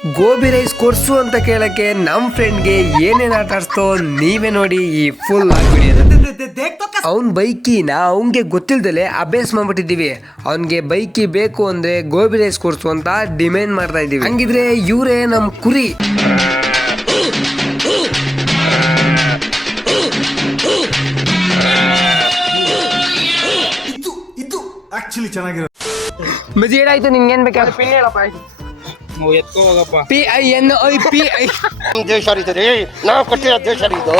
Gobi rice ಕೊಡ್ಸು ಅಂತ ಕೇಳಕ್ಕೆ ನಮ್ ಫ್ರೆಂಡ್ಗೆ ಏನೇನ್ ಆಟ ಆಡ್ಸ್ತೋ ನೀವೇ ನೋಡಿ ಈ ಫುಲ್ ಅವ್ನ್ ಬೈಕಿನ ಅವನ್ಗೆ ಗೊತ್ತಿಲ್ದಲೆ ಅಭ್ಯಾಸ ಮಾಡ್ಬಿಟ್ಟಿದೀವಿ. ಅವನ್ಗೆ ಬೈಕಿ ಬೇಕು ಅಂದ್ರೆ ಗೋಬಿ ರೈಸ್ ಕೊಡ್ಸು ಅಂತ ಡಿಮ್ಯಾಂಡ್ ಮಾಡ್ತಾ ಇದೀವಿ. ಹಂಗಿದ್ರೆ ಇವ್ರೇ ನಮ್ ಕುರಿ. ಆಕ್ಚುಲಿ ಚೆನ್ನಾಗಿರೋ ಮಜಿ ಏನಾಯ್ತು ನಿನ್ಗೇನ್ ಬೇಕಾದ್ರೆ ಪಿನ್ ಹೇಳಪ್ಪ. ಎತ್ಕೋ ಹೋಗಪ್ಪ. PINOIPI ದೇಶ ರೀ ನಾವು ಕೊಟ್ಟಿರೋ ದೇಶ ಇದು.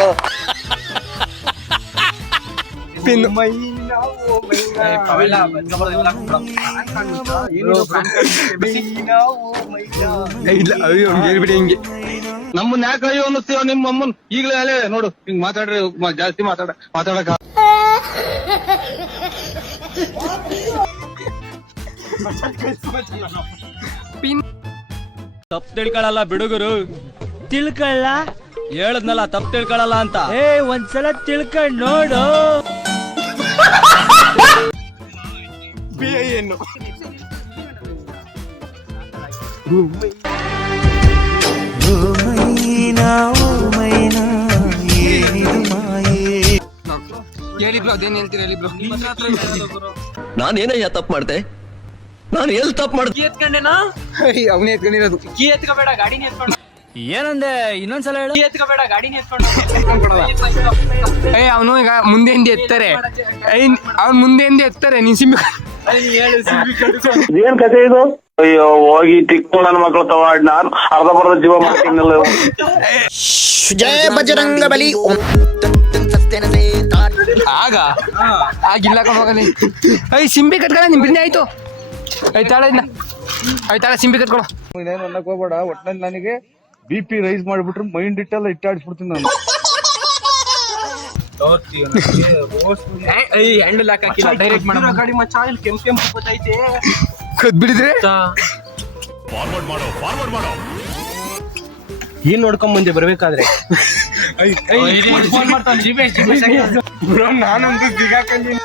ಪಿನ್ ಇಲ್ಲ ಅಯ್ಯೋ ಹೇಳ್ಬಿಡಿ ಹಿಂಗೆ. ನಮ್ಮನ್ನ ಯಾಕೆ ಅಯ್ಯೋ ಅನ್ನಿಸ್ತೀವ ನಿಮ್ಮ ಅಮ್ಮನ್ ಈಗಲೇ ಅಲ್ಲೇ ನೋಡು ಹಿಂಗ್ ಮಾತಾಡ್ರಿ ಜಾಸ್ತಿ ಮಾತಾಡಕ ತಪ್ಪು ತಿಳ್ಕೊಳಲ್ಲ ಬಿಡುಗರು. ತಿಳ್ಕೊಳ್ಳ ಹೇಳದ್ನಲ್ಲ ತಪ್ಪು ತಿಳ್ಕೊಳಲ್ಲ ಅಂತ. ಒಂದ್ಸಲ ತಿಳ್ಕೊಂಡ್ ನೋಡು. ಹೇಳಿ ಬ್ರೋ, ಅದೇನ್ ಹೇಳ್ತೀರ ಹೇಳಿ ಬ್ರೋ. ನಾನೇನಯ್ಯ ತಪ್ಪು ಮಾಡ್ದೆ? ನಾನು ಎಲ್ಲಿ ತಪ್ಪು ಮಾಡ್ದೆ? ಅವನೇ ಎತ್ಕೊಂಡಿರೋದು. ಏನಂದೆ ಇನ್ನೊಂದ್ಸಲ ಹೇಳು. ಅವನು ಈಗ ಮುಂದೆಯಿಂದ ಎತ್ತಾರೆ. ಅವ್ನ್ ಮುಂದೆಯಿಂದ ಎತ್ತಾರೆ. ನೀನ್ ಸಿಂಬಿ ಏನ್ ಕಥೆ ಇದು? ಅಯ್ಯೋ ಹೋಗಿ ತಿಕ್ಕು ನನ್ನ ಮಕ್ಕಳು ತವಾಡ್ ನಾನು ಅರ್ಧ ಜೀವ ಮಾಡ್ತೀನಲ್ಲ. ಜಯ ಬಜರಂಗ ಬಲಿ. ಆಗಿಲ್ಲ ಹೋಗಲಿ. ಸಿಂಬಿ ಕಟ್ಕೊಳ ನಿಮ್ ಬಿಂದೆ ಆಯ್ತು. ಆಯ್ತಾಳ ಸಿಂಬಿ ಕಟ್ಕೊಳ. ಇನ್ನೇನು ಅನ್ನಕ್ ಹೋಗ್ಬೇಡ. ಒಟ್ನಲ್ಲಿ ನನಗೆ BP ರೈಸ್ ಮಾಡ್ಬಿಟ್ರು ಮೈಂಡ್ ಇಟ್ಟೆಲ್ಲ ಇಟ್ಟಾಡಿಸ್ಬಿಡ್ತೀನಿ ನಾನು. ಗಾಡಿ ಮಚ್ಚ ಇಲ್ಲಿ ಕೆಂಪು ಗೊತ್ತೈತೆ. ಕದ್ಬಿಡಿದ್ರೆ ಏನ್ ನೋಡ್ಕೊಂಡ್ ಮುಂದೆ ಬರ್ಬೇಕಾದ್ರೆ ನಾನೊಂದು ಸಿಗಾಕೊಂಡಿನಿ.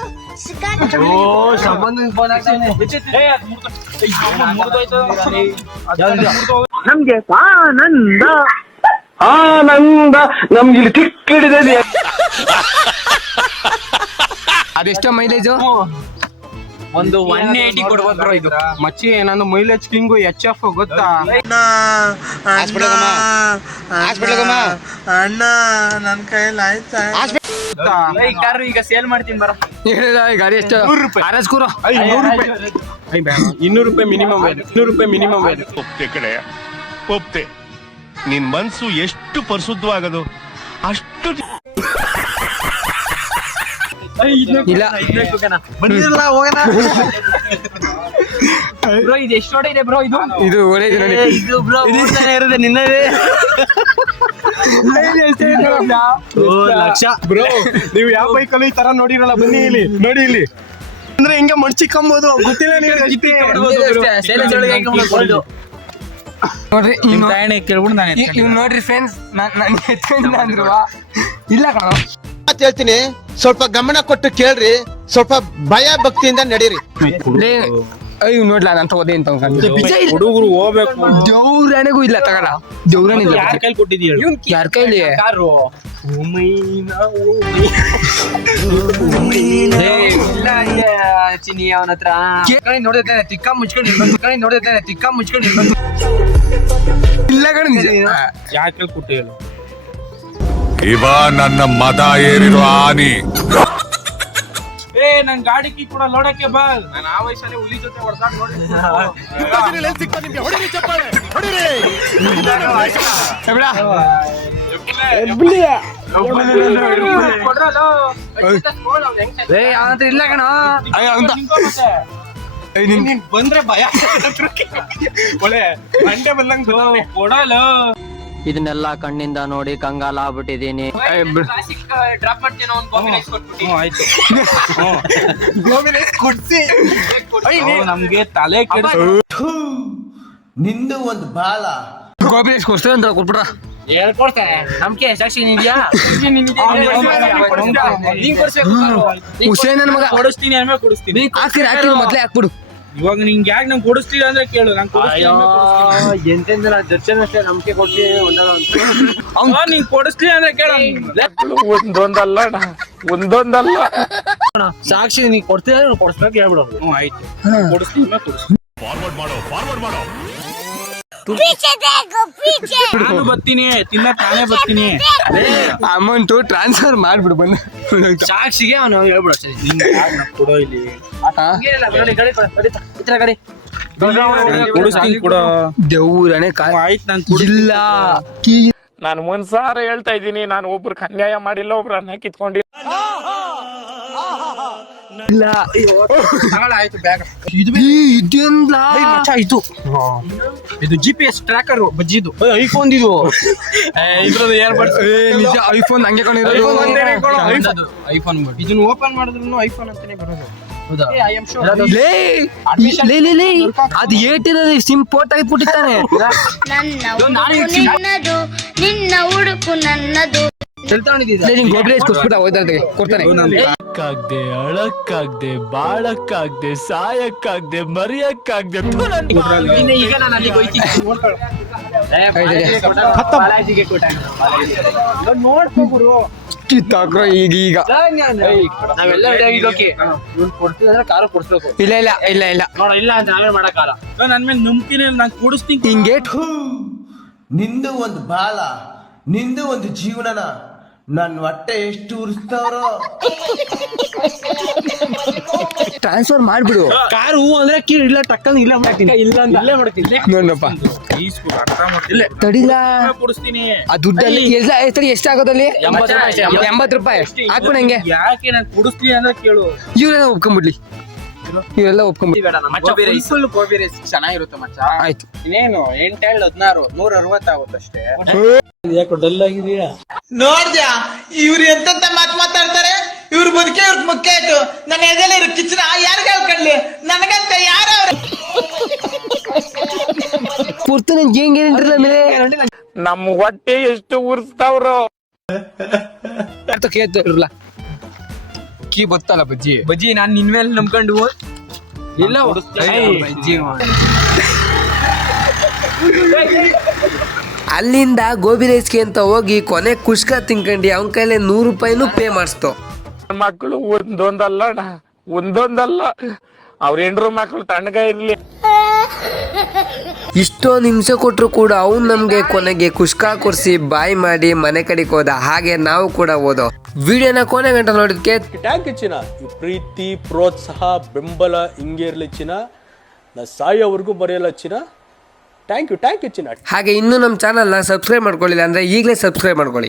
ನಮ್ಗೆ ಆನಂದ ನಮ್ಗೆ ಇಲ್ಲಿ ತಿಕ್ಕಿಡಿದೆ. ಅದೆಷ್ಟೋ ಮೈಲೇಜು? ಒಂದು 180 ಕೊಡ್ಬೋದು ಬ್ರೋ. ಇದು ಮಚ್ಚಿ ನಾನು ಮೈಲೇಜ್ ಕಿಂಗು HF ಗೊತ್ತಾ? ಅಣ್ಣ ನನ್ ಕೈಯಲ್ಲಿ ಆಯ್ತಾ? ಕಾರು ಈಗ ಸೇಲ್ ಮಾಡ್ತೀನಿ ಬರ. ಗಾಡಿ ಎಷ್ಟು? 100 ರೂಪಾಯಿ. ಆರಸ್ಕೂರು 200 ರೂಪಾಯಿ ಮಿನಿಮಮ್ ವೇದು. 200 ರೂಪಾಯಿ ಮಿನಿಮಮ್ ವೇದು. ಒಪ್ತೆ ಕಡೆ ಒಪ್ತೆ. ನಿನ್ ಮನ್ಸು ಎಷ್ಟು ಪರಿಶುದ್ಧವಾಗದು ಅಷ್ಟು. ಇಲ್ಲ ಬಂದಿರಲ್ಲ ಹೋಗೋಣ. ಬ್ರೋ ಇದು ಎಷ್ಟು ಹೊಡೆ ಇದೆ ಬ್ರೋ? ಇದು ಒಳ್ಳೆಯದು ನೋಡಿ. ಇದು ಬ್ರೋ ಇರುತ್ತೆ ನಿನ್ನದೇ ಲಕ್ಷ. ಬ್ರೋ ನೀವು ಯಾವ ಬೈಕಲ್ಲಿ ಈ ತರ ನೋಡಿರಲ್ಲ, ಬನ್ನಿ ಇಲ್ಲಿ ನೋಡಿ. ಇಲ್ಲಿ ಅಂದ್ರೆ ಹಿಂಗೆ ಮಡ್ಚಿಕೊಂಬೋದು ಗೊತ್ತಿಲ್ಲ ನೀವು. ನೋಡ್ರಿ ಕೇಳ್ಬಿಟ್ಟು ನೋಡ್ರಿ ಫ್ರೆಂಡ್ಸ್, ನಾನು ಎತ್ಕೊಂಡಿಲ್ಲ ಅಂದ್ರು ಇಲ್ಲ ಕಣ. ಮಾತು ಹೇಳ್ತೀನಿ, ಸ್ವಲ್ಪ ಗಮನ ಕೊಟ್ಟು ಕೇಳ್ರಿ, ಸ್ವಲ್ಪ ಭಯ ಭಕ್ತಿಯಿಂದ ನಡೀರಿ. ಅಯ್ಯೋ ನೋಡ್ಲಾ ನಾನು ತಗೋದೆ ಅಂತ ಹುಡುಗರು ಹೋಗ್ಬೇಕು. ದೇವ್ರಣೆಗೂ ಇಲ್ಲ ತಗೋಣ. ದೇವ್ರಣ ಇಲ್ಲ. ಯಾರ ಕೈಲಿ ಕೊಟ್ಟಿದ್ದೀಯ? ಯಾರ ಕೈಲಿ? ಕಾರು ಚಿನಿ ಅವನ ಹತ್ರ ನೋಡಿದ್ದೇನೆ ತಿಕ್ಕ ಮುಚ್ಕೊಂಡು ಇಲ್ಲ ಕಣ. ನಿಜ ಯಾರ ಕೈಲಿ ಕೊಟ್ಟು ಹೇಳು. ಇವ ನನ್ನ ಮದ ಏರಿರೋ ಆನಿ. ನನ್ ಗಾಡಿ ಕೀ ಕೂಡ ಲೋಡಕ್ಕೆ ಬಾ. ನಾನು ಆ ವಯಸ್ಸಲ್ಲಿ ಹುಲಿ ಜೊತೆ ಹೊಡೆದಾಡ್ ನೋಡಿ. ಅವನತ್ರ ಇಲ್ಲ ಕಣ. ನೀನ್ ಬಂದ್ರೆ ಭಯ. ಒಳ್ಳೆ ಮಂಡೆ ಬಂದಂಗ್ ಕೊಡಲ್ಲ. ಇದನ್ನೆಲ್ಲ ಕಣ್ಣಿಂದ ನೋಡಿ ಕಂಗಾಲ ಆಗ್ಬಿಟ್ಟಿದೀನಿ. ಡ್ರಾಪ್ ಮಾಡ್ತೀನಿ ಅವ್ನು ಗೋಬಿ ರೈಸ್ ಕೊಟ್ಬಿಟ್ಟು. ಆಯ್ತು ಕುಡ್ಸಿ ನಮ್ಗೆ ತಲೆ ಕೆಡಿಸ್. ನಿಂದು ಒಂದು ಬಾಳ ಗೋಬಿ ರೈಸ್ ಕೊಡ್ಸ್ತೇವೆ ಅಂತ ಕೊಟ್ಬಿಟ್ರ. ಹೇಳ್ಕೊಡ್ತಾನೆ ನಮ್ಗೆ ಸಾಕ್ಷಿ ಇದೆಯಾ? ಹುಸೇನ್ ನನ್ ಮಗ ಕೊಡಿಸ್ತೀನಿ ಆಮೇಲೆ ಕೊಡಿಸ್ತೀನಿ. ಹಾಕಿರಿ ಮೊದ್ಲೇ ಹಾಕ್ಬಿಡು. ಇವಾಗ ನಿಂಗೆ ಯಾಕೆ ನಂಗೆ ಕೊಡಿಸ್ತೀರ ಅಂದ್ರೆ ಕೇಳು ನಂಗೆ ಎಂತೆಂದ ದರ್ಶನ ಅಷ್ಟೇ ನಂಬಿಕೆ ಕೊಡ್ತೀನಿ ನೀನ್ ಕೊಡಿಸ್ಲಿ ಅಂದ್ರೆ ಕೇಳು ಒಂದೊಂದಲ್ಲ ಸಾಕ್ಷಿ ನೀ ಕೊಡ್ತೀರ ಕೊಡ್ಸ್ಬೇಕು ಹೇಳ್ಬಿಡು. ಆಯ್ತು ಕೊಡಿಸ್ತೀನಿ ಕೊಡಿಸ್ತೀನಿ ನಾನು ಬರ್ತೀನಿ ತಿನ್ನ ತಾನೇ ಬರ್ತೀನಿ ಅಮೌಂಟ್ ಟ್ರಾನ್ಸ್ಫರ್ ಮಾಡ್ಬಿಡು ಬಂದು ಸಾಕ್ಷಿಗೆ ಅವ್ನು ಹೇಳ್ಬಿಡು ಅಷ್ಟೇ. ಕೊಡೋ ಇಲ್ಲಿ ಕೊಡಿಸ್ತೀನಿ ಕೊಡೋ ದೇವ್ರನೆ ಆಯ್ತು ನಾನು ಇಲ್ಲ ನಾನು ಒಂದ್ಸಾರ ಹೇಳ್ತಾ ಇದ್ದೀನಿ, ನಾನು ಒಬ್ರಿಗೆ ಅನ್ಯಾಯ ಮಾಡಿಲ್ಲ, ಒಬ್ರು ಅನ್ನ ಕಿತ್ಕೊಂಡಿಲ್ಲ. ಇಲ್ಲ ಆಯ್ತು ಬ್ಯಾಗ್ ಇದೆಂದ ಇದು ಇದು GPS ಟ್ರ್ಯಾಕರ್ ಬಜ್ಜಿದು ಐಫೋನ್ ಇದು ಇದ್ರದ್ದು ಏರ್ಬಡ್ಸ್ ನಿಜ ಐಫೋನ್ ಹಂಗೆ ಐಫೋನ್ ಇದನ್ನ ಓಪನ್ ಮಾಡಿದ್ರು ಐಫೋನ್ ಅಂತಾನೆ ಬರೋದು. ಅದು ಏಟಿರೋದು ಸಿಮ್ ಪೋರ್ಟ್ ಆಗಿಬಿಟ್ಟಿದ್ದಾನೆ. ನಿನ್ನದು ನಿನ್ನ ಉಡುಪು ನನ್ನದು ಗೋಬ್ರೇಜ್ ಕೊಡ್ಸ್ಬಿಟ್ಟ ಕೊಡ್ತಾನೆ. ಅಳಕ್ಕಾಗ್ದೆ ಅಳಕ್ಕಾಗ್ದೆ ಬಾಳಕ್ಕಾಗ್ದೆ ಸಾಯಕ್ಕಾಗ್ದೆ ಮರಿಯಕ್ಕಾಗ್ದೆ ಈಗ ನಾನು ಅಲ್ಲಿಗೆ ಹೋಯ್ತೀನಿ ನೋಡ್ಕೋಗುರು ಕಿತ್ತಾಕ್ರೋ ಈಗ ನಾವೆಲ್ಲ ರೆಡಿ ಆಗಿದ್ದೋಕೆ ಇವ್ನು ಕೊಡ್ತಿಲ್ಲ ಅಂದ್ರೆ ಕಾರು ಕೊಡ್ಸ್ಬೇಕು. ಇಲ್ಲ ಇಲ್ಲ ಇಲ್ಲ ಇಲ್ಲ ನೋಡ ಇಲ್ಲ ಅಂತ ನಾವೇ ಮಾಡಕ್ಕಾಗಲ್ಲ. ನನ್ ಮೇಲೆ ನಂಬಿಕೆನೇ ನಾನು ಕೊಡಿಸ್ತೀನಿ. ಹಿಂಗೆ ನಿಂದು ಒಂದು ಬಾಳ, ನಿಂದು ಒಂದು ಜೀವನನ ನನ್ನ ಹೊಟ್ಟೆ ಎಷ್ಟು ಉರಿಸ್ತಾವ್ರೋ. ಟ್ರಾನ್ಸ್ಫರ್ ಮಾಡ್ಬಿಡು. ಕಾರು ಅಂದ್ರೆ ಕೀ ಇಲ್ಲ ಟಕ್ಕಂದ್ ಇಲ್ಲ ಮಾಡ್ತೀನಿ ಇಲ್ಲ ಅಂತ ಇಲ್ಲೇ ಮಾಡ್ತೀನಿ ನೋಡಪ್ಪ ಅರ್ಥ ಮಾಡ್ತಿಲ್ಲ ತಡಿಲ ಕೊಡಿಸ್ತೀನಿ. ಆ ದುಡ್ಡಲ್ಲಿ ಎಷ್ಟಾಗೋದಲ್ಲಿ 80 ರೂಪಾಯಿ ಹಾಕ್ಬಿಡ ಹಂಗೆ. ಯಾಕೆ ನಾನು ಕೊಡಿಸ್ತೀನಿ ಅಂದ್ರೆ ಕೇಳು. ಇವರೆಲ್ಲ ಒಪ್ಕೊಂಡ್ಬಿಡ್ಲಿ, ಇವರೆಲ್ಲ ಒಪ್ಕೊಂಡ್ಬಿಡ್ಲಿ. ಫುಲ್ ಗೋಬಿ ರೈಸ್ ಚೆನ್ನಾಗಿರುತ್ತೆ ಮಚ್ಚ. ಆಯ್ತು ಇನ್ನೇನು 8 16 160 ಆಗುತ್ತಷ್ಟೇ. ನೋಡ್ದ್ಯಾ ಇವ್ರು ಎಂತ ಮಾತು ಮಾತಾಡ್ತಾರೆ. ಇವ್ರ ಬದುಕೆ ಇವ್ರ ಮುಖ್ಯ ಆಯ್ತು. ನನ್ನ ಎದೆಲಿ ಇರೋ ಕಿಚ್ಚನ ಯಾರಿಗ ಹೇಳ್ಕೊಳ್ಳಿ, ನನಗಂತ ಯಾರ ಪೂರ್ತಿ ನನ್ಗೆ ಹೆಂಗೇನಿಲ್ಲ ಮೇಲೆ ನಮ್ಮ ಹೊಟ್ಟೆ ಎಷ್ಟು ಉರ್ಸ್ತಾವ್ರೋ. ಕೇಳ್ತಾರಲ್ಲ ಕೀ ಗೊತ್ತಲ್ಲ ಬಜ್ಜಿ ಬಜ್ಜಿ ನಾನ್ ನಿನ್ ಮೇಲೆ ನಂಬ್ಕೊಂಡು ಇಲ್ಲ ಅಲ್ಲಿಂದ ಗೋಬಿ ರೈಸ್ಗೆ ಅಂತ ಹೋಗಿ ಕೊನೆ ಕುಷ್ಕ ತಿನ್ಕಂಡು ಅವನ ಕೈಲಿ 100 ರೂಪಾಯಿನೂ ಪೇ ಮಾಡಿಸ್ತು. ಮಕ್ಕಳು ಒಂದೊಂದಲ್ಲ ಅವ್ರ ಹೆಂಡ್ರು ಮಕ್ಕಳು ತಣ್ಣಗ ಇರ್ಲಿ. ಇಷ್ಟೊಂದು ಹಿಂಸೆ ಕೊಟ್ಟರು ಕೂಡ ಅವ್ನು ನಮಗೆ ಕೊನೆಗೆ ಕುಷ್ಕ ಕೊಡಿಸಿ ಬಾಯ್ ಮಾಡಿ ಮನೆ ಕಡೆಗೆ ಹೋದ. ಹಾಗೆ ನಾವು ಕೂಡ ಹೋದೋ. ವಿಡಿಯೋನ ಕೊನೆ ಗಂಟೆ ನೋಡಿದ್ಕೆ ಟ್ಯಾಂಕ್ ಚಿನ್ನ ಈ ಪ್ರೀತಿ ಪ್ರೋತ್ಸಾಹ ಬೆಂಬಲ ಹಿಂಗೆ ಇರ್ಲಿ ಚಿನ್ನ, ನಾ ಸಾಯೋವರೆಗೂ ಬರೆಯಲ್ಲ ಚಿನ್ನ. ಥ್ಯಾಂಕ್ ಯು ಚಿನ್ನ. ಹಾಗೆ ಇನ್ನೂ ನಮ್ಮ ಚಾನಲ್ನ ಸಬ್ಸ್ಕ್ರೈಬ್ ಮಾಡ್ಕೊಳ್ಳಿಲ್ಲ ಅಂದರೆ ಈಗಲೇ ಸಬ್ಸ್ಕ್ರೈಬ್ ಮಾಡ್ಕೊಳ್ಳಿ.